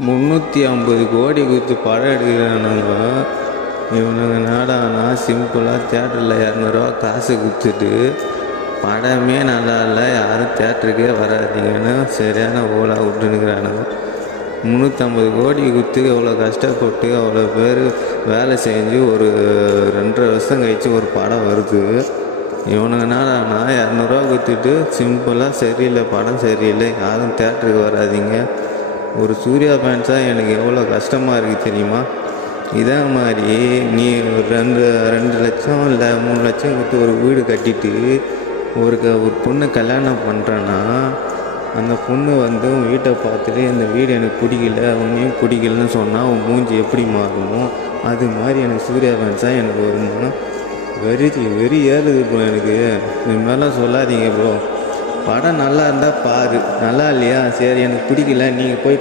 350 கோடி கொடுத்து படம் எடுக்கிறானுங்க. இவனுங்க என்னடான்னா சிம்பிளாக தேட்டரில் 200 காசு கொடுத்துட்டு படமே நல்லா இல்லை, யாரும் தேட்டருக்கே வராதிங்கன்னு சரியான ஓலா விட்டுனுக்கிறானுங்க. 350 கோடி கொடுத்து அவ்வளோ கஷ்டப்பட்டு அவ்வளோ பேர் வேலை செஞ்சு ஒரு 2.5 வருஷம் கழித்து ஒரு படம் வருது. இவனுங்க என்னடான்னா 200 கொடுத்துட்டு சிம்பிளாக சரியில்லை, படம் சரியில்லை, யாரும் தேட்டருக்கு வராதிங்க. ஒரு சூர்யா ஃபேன்ஸாக எனக்கு எவ்வளோ கஷ்டமாக இருக்குது தெரியுமா? இதே மாதிரி நீ ரெண்டு லட்சம் இல்லை 3 லட்சம் கொடுத்து ஒரு வீடு கட்டிட்டு ஒரு பொண்ணை கல்யாணம் பண்ணுறேன்னா அந்த பொண்ணு வந்து உன் வீட்டை பார்த்துட்டு இந்த வீடு எனக்கு பிடிக்கல, உன்னையும் பிடிக்கலன்னு சொன்னால் உன் மூஞ்சி எப்படி மாறுமோ அது மாதிரி எனக்கு சூர்யா ஃபேன்ஸாக எனக்கு ஒரு மனம் வெறி ஏறுது ப்ரோ. எனக்கு இது மாதிரிலாம் சொல்லாதீங்க ப்ரோ. படம் நல்லா இருந்தால் பாரு, நல்லா இல்லையா சரி எனக்கு பிடிக்கல, நீங்கள் போய்